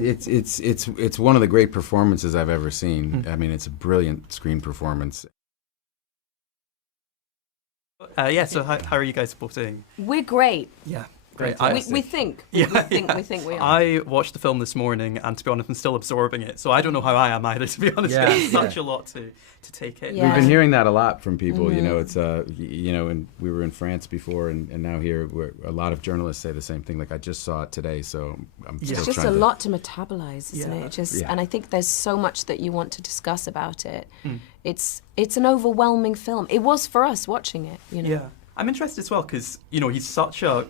It's one of the great performances I've ever seen. I mean, it's a brilliant screen performance. Yeah, so how are you guys both doing? We're great. Yeah, great. We think. We think we are. I watched the film this morning, and to be honest, I'm still absorbing it. So I don't know how I am either, to be honest. It's such a lot to take in. Yeah. We've been hearing that a lot from people. You know, it's and we were in France before, and now here, where a lot of journalists say the same thing. Like, I just saw it today, so I'm still It's just a lot to metabolize, isn't it? And I think there's so much that you want to discuss about it. It's an overwhelming film. It was for us watching it. You know. Yeah. I'm interested as well because,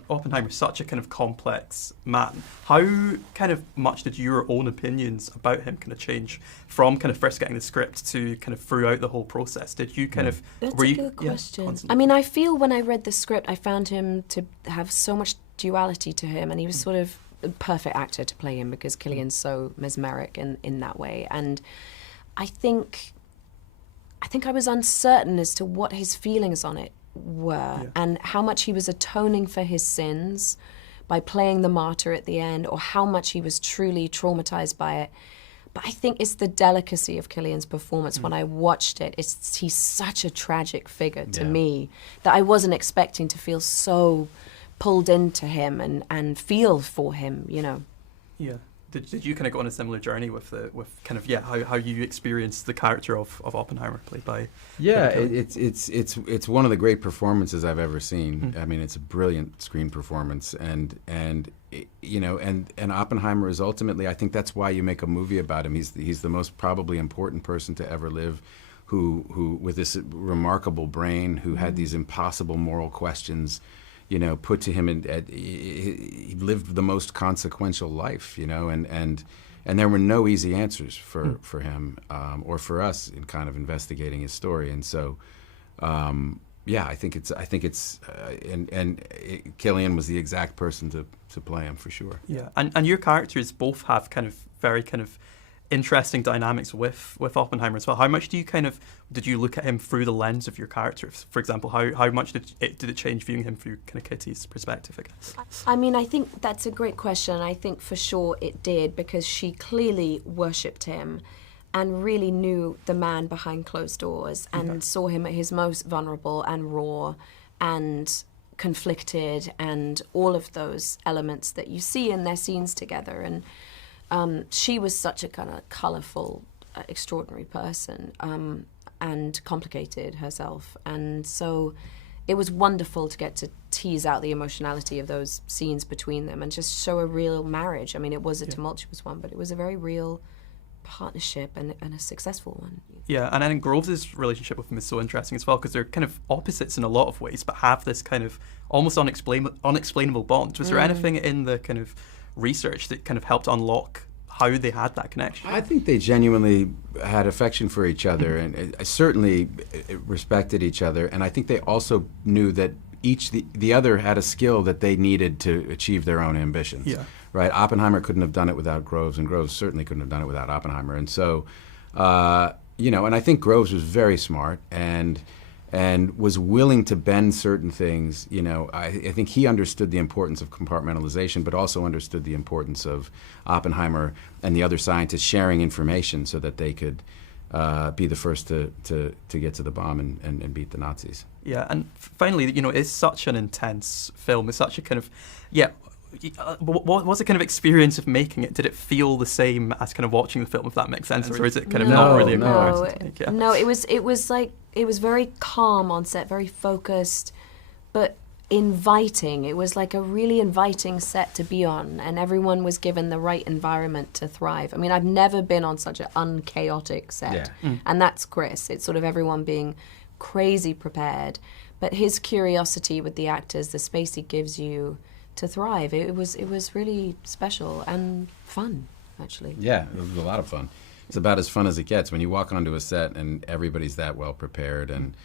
Oppenheimer's such a kind of complex man. How kind of much did your own opinions about him kind of change from kind of first getting the script to kind of throughout the whole process? Did you kind of... That's a good question. I mean, I feel when I read the script, I found him to have so much duality to him, and he was sort of a perfect actor to play him because Cillian's so mesmeric in that way. And I think I was uncertain as to what his feelings on it were and how much he was atoning for his sins by playing the martyr at the end, or how much he was truly traumatized by it. But I think it's the delicacy of Cillian's performance. When I watched it, he's such a tragic figure to me that I wasn't expecting to feel so pulled into him and feel for him, you know. Yeah. Did you kind of go on a similar journey with how you experienced the character of Oppenheimer played by? Yeah, it's one of the great performances I've ever seen. I mean, it's a brilliant screen performance, and Oppenheimer is ultimately, I think that's why you make a movie about him. He's the most probably important person to ever live, who with this remarkable brain, who had these impossible moral questions, put to him, and he lived the most consequential life, and there were no easy answers for him or for us in kind of investigating his story, and so I think it's Cillian was the exact person to play him for sure. Yeah, and your characters both have kind of very kind of interesting dynamics with Oppenheimer as well. How much did you look at him through the lens of your characters? For example, how much did it change viewing him through kind of Kitty's perspective, I guess? I mean, I think that's a great question. I think for sure it did, because she clearly worshipped him and really knew the man behind closed doors and saw him at his most vulnerable and raw and conflicted, and all of those elements that you see in their scenes together. And she was such a kind of colourful, extraordinary person, and complicated herself. And so it was wonderful to get to tease out the emotionality of those scenes between them and just show a real marriage. I mean, it was a tumultuous one, but it was a very real partnership and a successful one. Yeah, and I think Groves' relationship with him is so interesting as well, because they're kind of opposites in a lot of ways, but have this kind of almost unexplainable bond. Was there anything in the kind of research that kind of helped unlock how they had that connection? I think they genuinely had affection for each other, and certainly respected each other, and I think they also knew that the other had a skill that they needed to achieve their own ambitions. Yeah. Right? Oppenheimer couldn't have done it without Groves, and Groves certainly couldn't have done it without Oppenheimer. And so, and I think Groves was very smart and was willing to bend certain things. I think he understood the importance of compartmentalization, but also understood the importance of Oppenheimer and the other scientists sharing information so that they could be the first to get to the bomb and beat the Nazis. Yeah, and finally, it's such an intense film. It's such a kind of, what was the kind of experience of making it? Did it feel the same as kind of watching the film, if that makes sense, or is it kind of not really a comparison to make? Yeah. No, it was very calm on set, very focused, but inviting. It was like a really inviting set to be on, and everyone was given the right environment to thrive. I mean, I've never been on such an unchaotic set, and that's Chris. It's sort of everyone being crazy prepared, but his curiosity with the actors, the space he gives you to thrive. It was really special and fun, actually. Yeah, it was a lot of fun. It's about as fun as it gets when you walk onto a set and everybody's that well prepared, and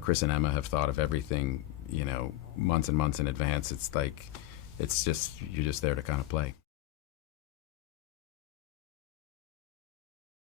Chris and Emma have thought of everything, months and months in advance. It's like, you're just there to kind of play.